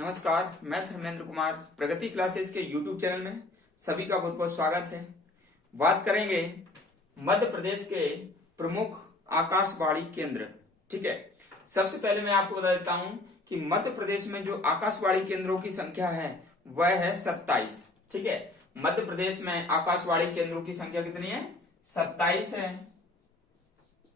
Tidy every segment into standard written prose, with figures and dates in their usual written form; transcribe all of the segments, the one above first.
नमस्कार, मैं धर्मेंद्र कुमार प्रगति क्लासेस के YouTube चैनल में सभी का बहुत बहुत स्वागत है। बात करेंगे मध्य प्रदेश के प्रमुख आकाशवाणी केंद्र। ठीक है, सबसे पहले मैं आपको बता देता हूं कि मध्य प्रदेश में जो आकाशवाणी केंद्रों की संख्या है वह है 27। ठीक है, मध्य प्रदेश में आकाशवाणी केंद्रों की संख्या कितनी है? 27 है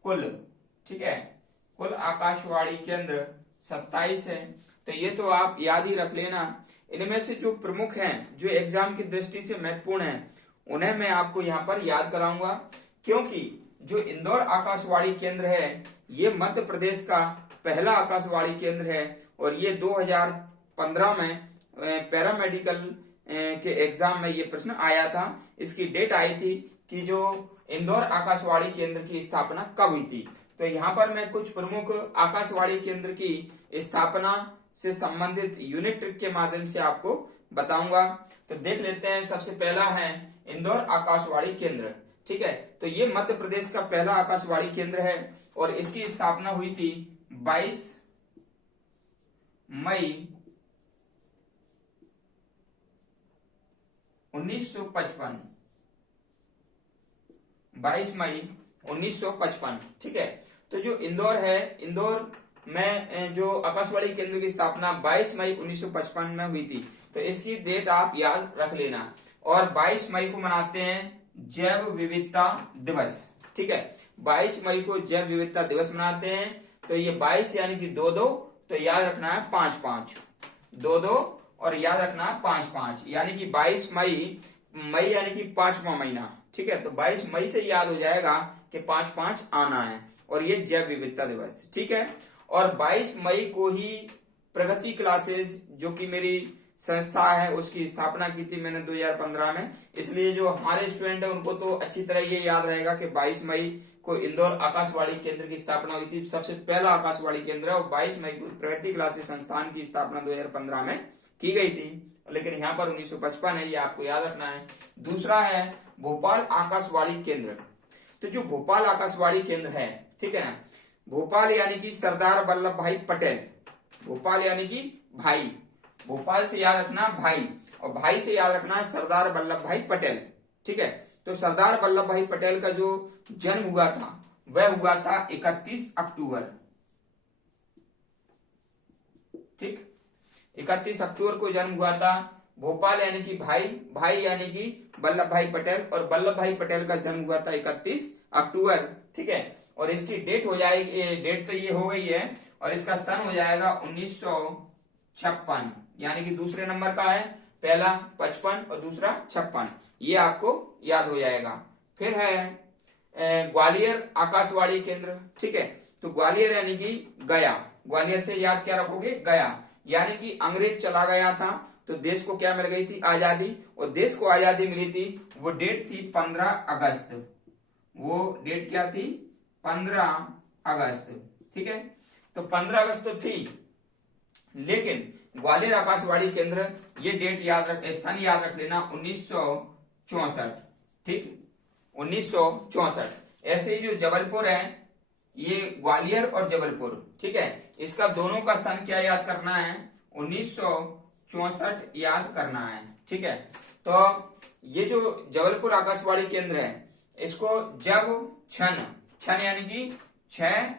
कुल। ठीक है, कुल आकाशवाणी केंद्र 27 है। तो ये तो आप याद ही रख लेना। इनमें से जो प्रमुख हैं, जो एग्जाम की दृष्टि से महत्वपूर्ण हैं, उन्हें मैं आपको यहाँ पर याद कराऊंगा, क्योंकि जो इंदौर आकाशवाणी केंद्र है ये मध्य प्रदेश का पहला आकाशवाणी केंद्र है और ये 2015 में पैरामेडिकल के एग्जाम में ये प्रश्न आया था। इसकी डेट आई थी कि जो इंदौर आकाशवाणी केंद्र की स्थापना कब हुई थी। तो यहाँ पर मैं कुछ प्रमुख आकाशवाणी केंद्र की स्थापना से संबंधित यूनिट ट्रिक के माध्यम से आपको बताऊंगा। तो देख लेते हैं। सबसे पहला है इंदौर आकाशवाणी केंद्र। ठीक है, तो ये मध्य प्रदेश का पहला आकाशवाणी केंद्र है और इसकी स्थापना हुई थी 22 मई 1955। 22 मई 1955। ठीक है, तो जो इंदौर है, इंदौर में जो आकाशवाणी केंद्र की स्थापना 22 मई 1955 में हुई थी। तो इसकी डेट आप याद रख लेना। और 22 मई को मनाते हैं जैव विविधता दिवस। ठीक है, 22 मई को जैव विविधता दिवस मनाते हैं। तो ये 22 यानी कि 2-2, तो याद रखना है 5-5, 2-2 और याद रखना है 5-5, यानी कि 22 मई, मई यानी कि 5वां महीना। ठीक है, तो 22 मई से याद हो जाएगा कि 5-5 आना है और ये जैव विविधता दिवस। ठीक है, और 22 मई को ही प्रगति क्लासेस जो कि मेरी संस्था है उसकी स्थापना की थी मैंने 2015 में। इसलिए जो हमारे स्टूडेंट है उनको तो अच्छी तरह ये याद रहेगा कि 22 मई को इंदौर आकाशवाणी केंद्र की स्थापना हुई थी। सबसे पहला आकाशवाणी केंद्र है और 22 मई को प्रगति क्लासेस संस्थान की स्थापना 2015 में की गई थी, लेकिन यहाँ पर 1955 है, ये आपको याद रखना है। दूसरा है भोपाल आकाशवाणी केंद्र। तो जो भोपाल आकाशवाणी केंद्र है, ठीक है ना, भोपाल यानी कि सरदार वल्लभ भाई पटेल। भोपाल यानी कि भाई, भोपाल से याद रखना भाई और भाई से याद रखना सरदार वल्लभ भाई पटेल। ठीक है, तो सरदार वल्लभ भाई पटेल का जो जन्म हुआ था वह हुआ था 31 अक्टूबर। ठीक, 31 अक्टूबर को जन्म हुआ था। भोपाल यानी कि भाई, भाई यानी कि वल्लभ भाई पटेल और वल्लभ भाई पटेल का जन्म हुआ था 31 अक्टूबर। ठीक है, और इसकी डेट हो जाएगी, डेट तो ये हो गई है और इसका सन हो जाएगा 1956, यानी कि दूसरे नंबर का है, पहला 55 और दूसरा 56, ये आपको याद हो जाएगा। फिर है ग्वालियर आकाशवाणी केंद्र। ठीक है, तो ग्वालियर यानी कि गया, ग्वालियर से याद क्या रखोगे? गया, यानी कि अंग्रेज चला गया था तो देश को क्या मिल गई थी? आजादी। और देश को आजादी मिली थी, वो डेट थी 15 अगस्त। वो डेट क्या थी? 15 अगस्त। ठीक है, तो 15 अगस्त तो थी, लेकिन ग्वालियर आकाशवाणी केंद्र ये डेट याद रख, सन याद रख लेना 1964। ठीक, 1964। ऐसे ही जो जबलपुर है, ये ग्वालियर और जबलपुर, ठीक है, इसका दोनों का सन क्या याद करना है? 1964 याद करना है। ठीक है, तो ये जो जबलपुर आकाशवाणी केंद्र है इसको जब छन, छन यानी कि 6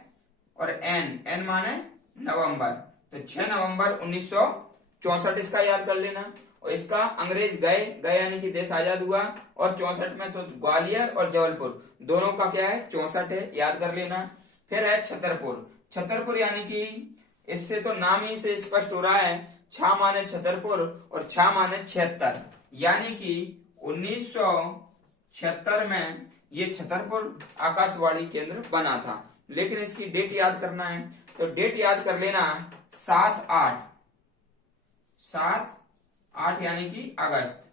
और एन माने नवंबर, तो 6 नवंबर 1964 इसका याद कर लेना। और इसका अंग्रेज गए, गए यानी कि देश आजाद हुआ, और 64 में तो ग्वालियर और जबलपुर दोनों का क्या है? 64 है, याद कर लेना। फिर है छतरपुर। छतरपुर यानी कि इससे तो नाम ही से स्पष्ट हो रहा है, छा माने छतरपुर और छा माने 76, यानी कि 1976 में ये छतरपुर आकाशवाणी केंद्र बना था। लेकिन इसकी डेट याद करना है, तो डेट याद कर लेना 7-8, 7-8 यानी कि अगस्त।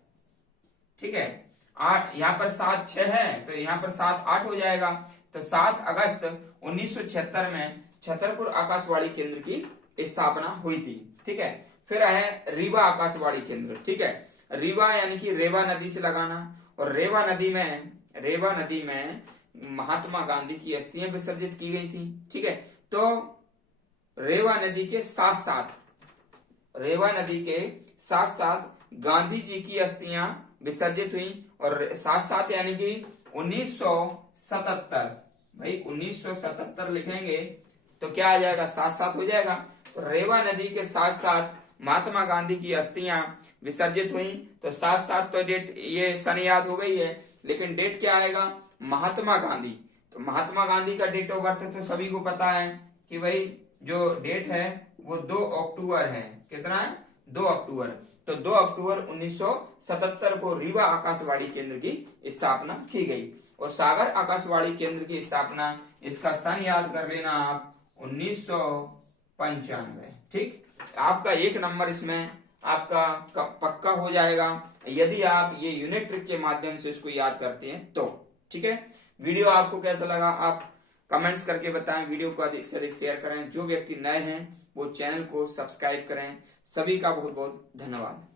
ठीक है, 8 यहाँ पर 7-6 है तो यहाँ पर 7-8 हो जाएगा। तो 7 अगस्त 1976 में छतरपुर आकाशवाणी केंद्र की स्थापना हुई थी। ठीक है, फिर है रीवा आकाशवाणी केंद्र। ठीक है, रीवा यानी कि रेवा नदी से लगाना, और रेवा नदी में महात्मा गांधी की अस्थियां विसर्जित की गई थी। ठीक है, तो रेवा नदी के साथ साथ रेवा नदी के साथ साथ गांधी जी की अस्थियां विसर्जित हुई और साथ साथ यानी कि 1977, भाई 1977 लिखेंगे तो क्या आ जाएगा, साथ साथ हो जाएगा। तो रेवा नदी के साथ साथ महात्मा गांधी की अस्थियां विसर्जित हुई, तो साथ साथ तो डेट ये सन याद हो गई है, लेकिन डेट क्या आएगा, महात्मा गांधी। तो महात्मा गांधी का डेट ऑफ बर्थ तो सभी को पता है कि भाई जो डेट है वो 2 अक्टूबर है। कितना है, 2 अक्टूबर। तो 2 अक्टूबर 1977 को रीवा आकाशवाणी केंद्र की स्थापना की गई। और सागर आकाशवाणी केंद्र की स्थापना, इसका सन याद कर लेना आप, 1995। ठीक, आपका 1 नंबर इसमें आपका पक्का हो जाएगा यदि आप ये यूनिट ट्रिक के माध्यम से इसको याद करते हैं तो। ठीक है, वीडियो आपको कैसा लगा आप कमेंट्स करके बताएं, वीडियो को अधिक से अधिक शेयर करें, जो व्यक्ति नए हैं वो चैनल को सब्सक्राइब करें। सभी का बहुत बहुत धन्यवाद।